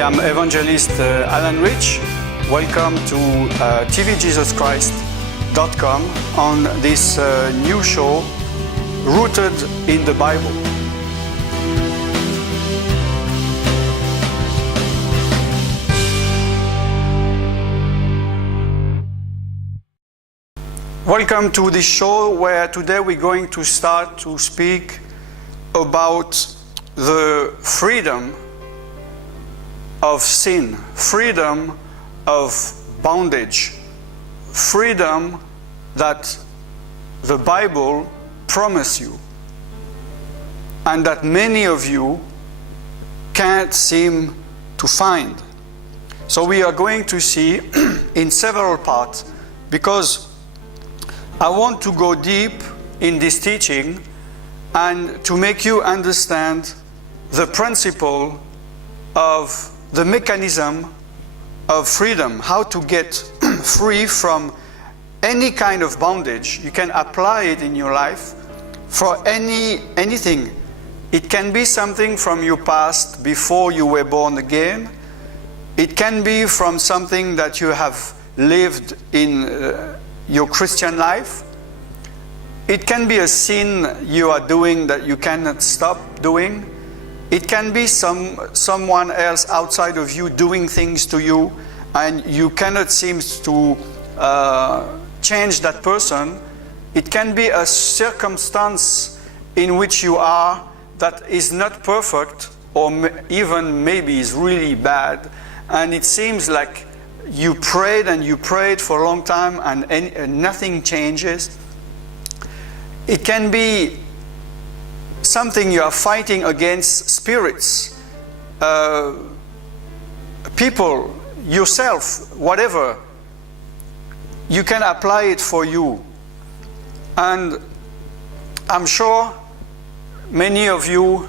am Evangelist Alan Rich. Welcome to tvjesuschrist.com on this new show, Rooted in the Bible. Welcome to this show where today we're going to start to speak about the freedom of sin, freedom of bondage, freedom that the Bible promises you and that many of you can't seem to find. So we are going to see in several parts, because I want to go deep in this teaching and to make you understand the principle of the mechanism of freedom, how to get free from any kind of bondage. You can apply it in your life for anything. It can be something from your past before you were born again. It can be from something that you have lived in your Christian life. It can be a sin you are doing that you cannot stop doing. It can be someone else outside of you doing things to you and you cannot seem to change that person. It can be a circumstance in which you are that is not perfect, or even maybe is really bad, and it seems like you prayed and you prayed for a long time and nothing changes. It can be something you are fighting against, spirits, people, yourself, whatever. You can apply it for you. And I'm sure many of you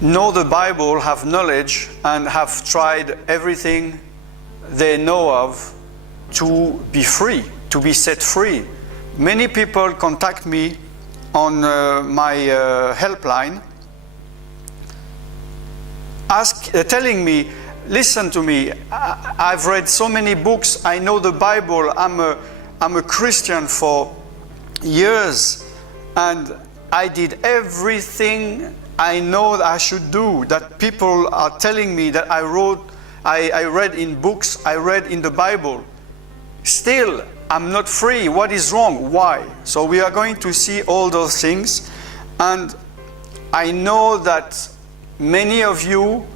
know the Bible, have knowledge, and have tried everything they know of to be free, to be set free. Many people contact me on my helpline, telling me, listen to me, I've read so many books, I know the Bible, I'm a Christian for years, and I did everything I know that I should do, that people are telling me that I read in books, I read in the Bible. Still, I'm not free. What is wrong? Why? So we are going to see all those things. And I know that many of you,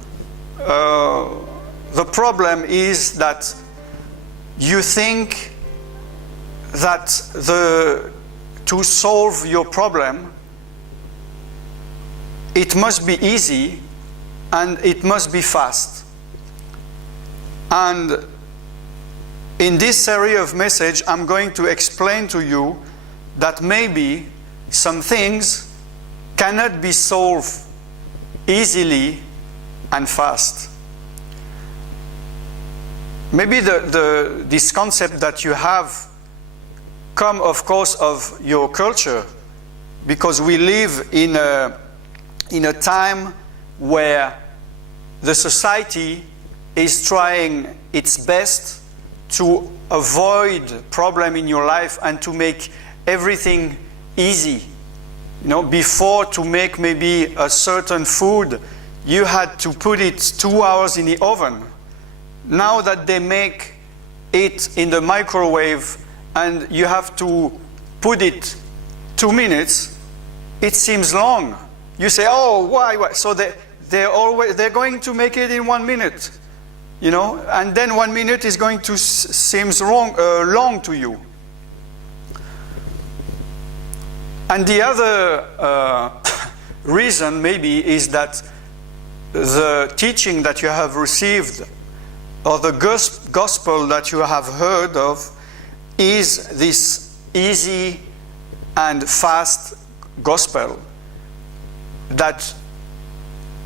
the problem is that you think that to solve your problem, it must be easy and it must be fast. And in this series of message, I'm going to explain to you that maybe some things cannot be solved easily and fast. Maybe this concept that you have come, of course, of your culture, because we live in a time where the society is trying its best to avoid problem in your life and to make everything easy. You know, before, to make maybe a certain food, you had to put it 2 hours in the oven. Now that they make it in the microwave and you have to put it 2 minutes, it seems long. You say, oh, why? So they're going to make it in 1 minute. You know, and then 1 minute is going to seems long to you. And the other reason maybe is that the teaching that you have received, or the gospel that you have heard of, is this easy and fast gospel that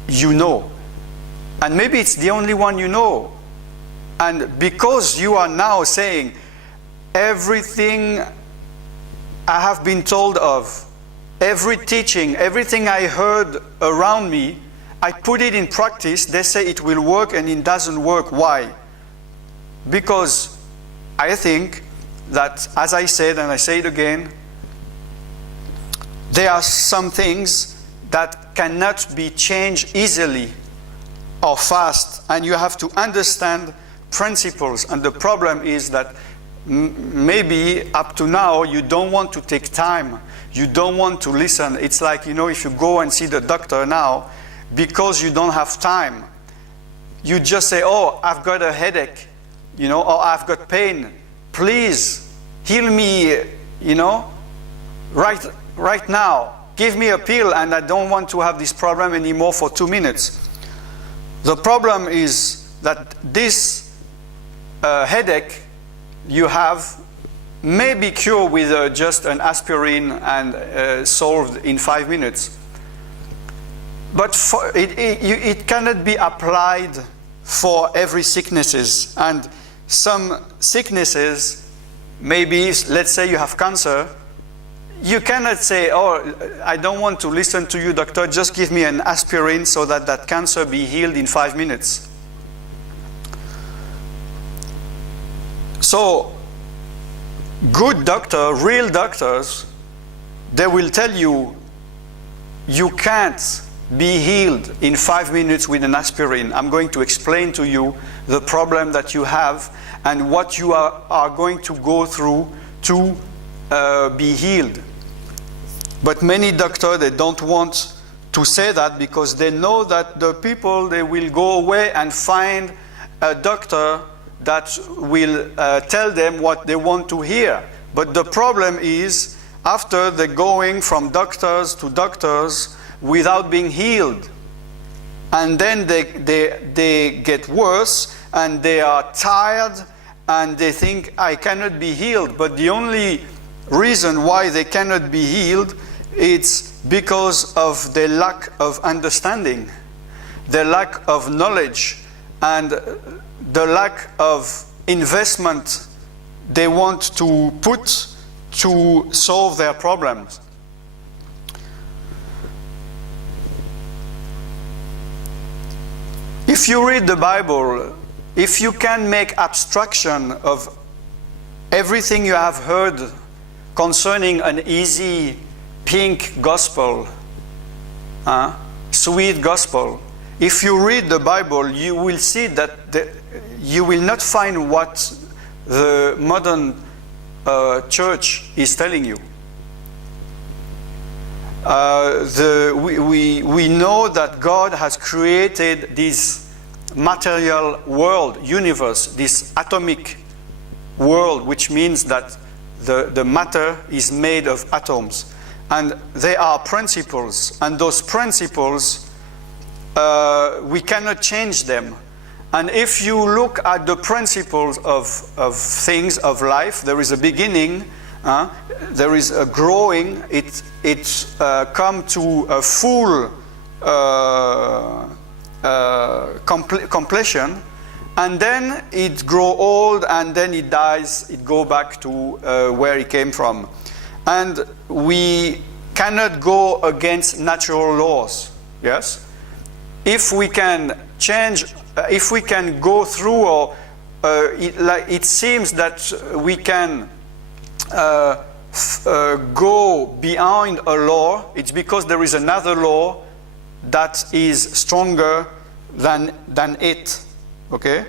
you know. And maybe it's the only one you know. And because you are now saying, everything I have been told of, every teaching, everything I heard around me, I put it in practice, they say it will work and it doesn't work. Why? Because I think that, as I said, and I say it again, there are some things that cannot be changed easily or fast, and you have to understand principles. And the problem is that maybe up to now you don't want to take time, you don't want to listen. It's like, if you go and see the doctor now, because you don't have time, you just say, oh, I've got a headache, or I've got pain, please heal me, right now, give me a pill, and I don't want to have this problem anymore for 2 minutes. The problem is that this headache you have may be cured with just an aspirin and solved in 5 minutes. But it cannot be applied for every sicknesses. And some sicknesses, maybe, let's say you have cancer, you cannot say, oh, I don't want to listen to you, doctor, just give me an aspirin so that that cancer be healed in 5 minutes. So, good doctor, real doctors, they will tell you, you can't be healed in 5 minutes with an aspirin. I'm going to explain to you the problem that you have and what you are going to go through to be healed. But many doctors, they don't want to say that because they know that the people, they will go away and find a doctor that will tell them what they want to hear. But the problem is, after they're going from doctors to doctors without being healed, and then they get worse and they are tired and they think, I cannot be healed. But the only reason why they cannot be healed, it's because of the lack of understanding, the lack of knowledge, and the lack of investment they want to put to solve their problems. If you read the Bible, if you can make abstraction of everything you have heard concerning an easy, pink gospel, sweet gospel, if you read the Bible, you will see that you will not find what the modern church is telling you. We know that God has created this material world, universe, this atomic world, which means that the matter is made of atoms. And they are principles, and those principles, we cannot change them. And if you look at the principles of things, of life, there is a beginning, there is a growing, it come to a full completion, and then it grow old, and then it dies, it go back to where it came from. And we cannot go against natural laws, yes? If we can change, if we can go through, or it seems that we can go beyond a law, it's because there is another law that is stronger than it, okay?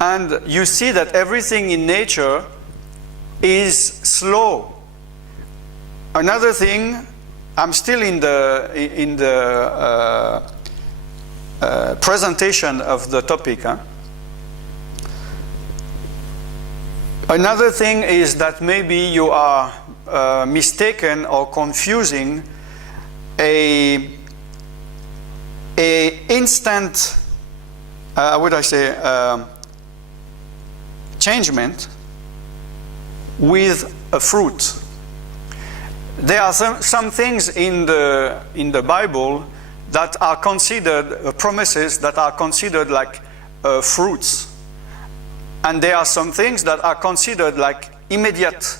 And you see that everything in nature is slow. Another thing, I'm still in the presentation of the topic. Another thing is that maybe you are mistaken or confusing a instant, what would I say, changement with a fruit. There are some things in the Bible that are considered promises that are considered like fruits, and there are some things that are considered like immediate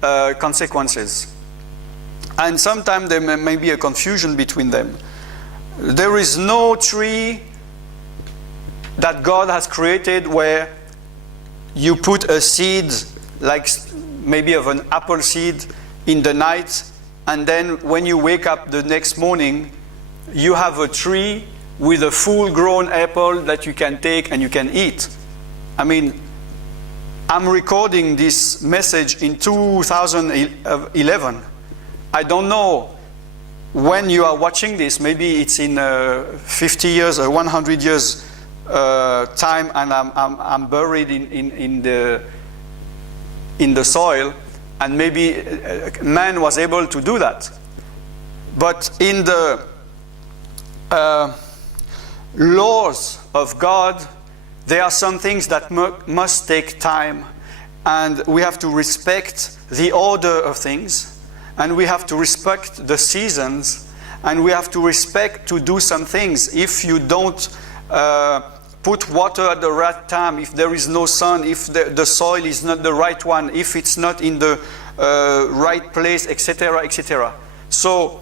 consequences, and sometimes there may be a confusion between them. There is no tree that God has created where you put a seed, like maybe of an apple seed, in the night, and then when you wake up the next morning, you have a tree with a full-grown apple that you can take and you can eat. I mean, I'm recording this message in 2011. I don't know when you are watching this. Maybe it's in 50 years or 100 years time, and I'm buried in the soil, and maybe man was able to do that. But in the laws of God, there are some things that must take time, and we have to respect the order of things, and we have to respect the seasons, and we have to respect to do some things. If you don't put water at the right time, if there is no sun, if the soil is not the right one, if it's not in the right place, etc., etc. So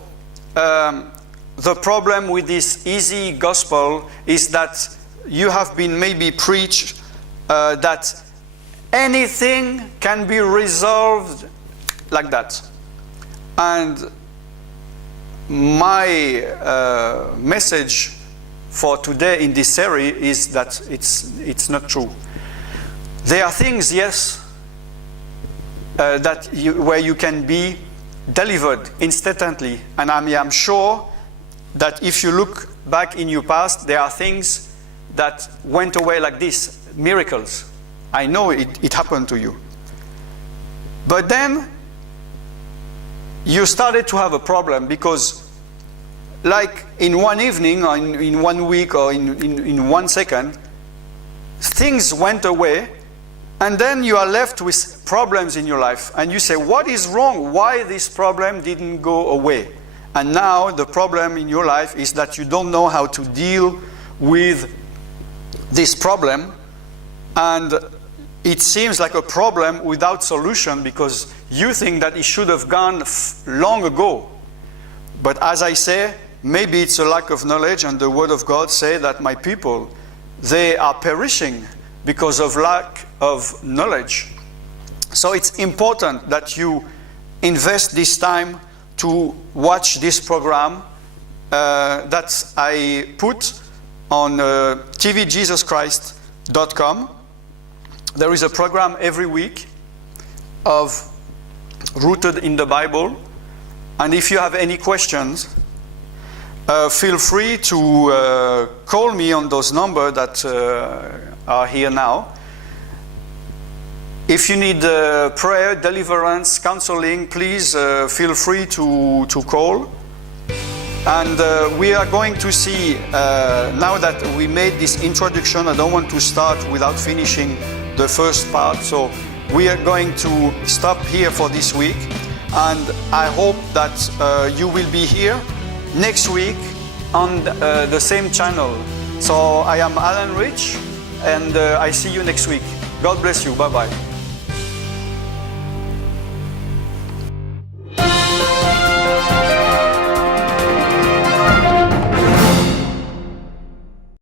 the problem with this easy gospel is that you have been maybe preached that anything can be resolved like that. And my message for today in this series is that it's not true. There are things, yes, where you can be delivered instantly. And I'm sure that if you look back in your past, there are things that went away like this, miracles. I know it happened to you. But then you started to have a problem, because like in one evening or in 1 week or in 1 second, things went away, and then you are left with problems in your life, and you say, what is wrong? Why this problem didn't go away? And now the problem in your life is that you don't know how to deal with this problem, and it seems like a problem without solution, because you think that it should have gone long ago. But as I say, maybe it's a lack of knowledge, and the Word of God says that my people, they are perishing because of lack of knowledge. So it's important that you invest this time to watch this program that I put on tvjesuschrist.com. There is a program every week of Rooted in the Bible. And if you have any questions, feel free to call me on those numbers that are here now. If you need prayer, deliverance, counseling, please feel free to call. And we are going to see, now that we made this introduction, I don't want to start without finishing the first part. So we are going to stop here for this week. And I hope that you will be here next week on the same channel. So I am Alan Rich, and I see you next week. God bless you. Bye-bye.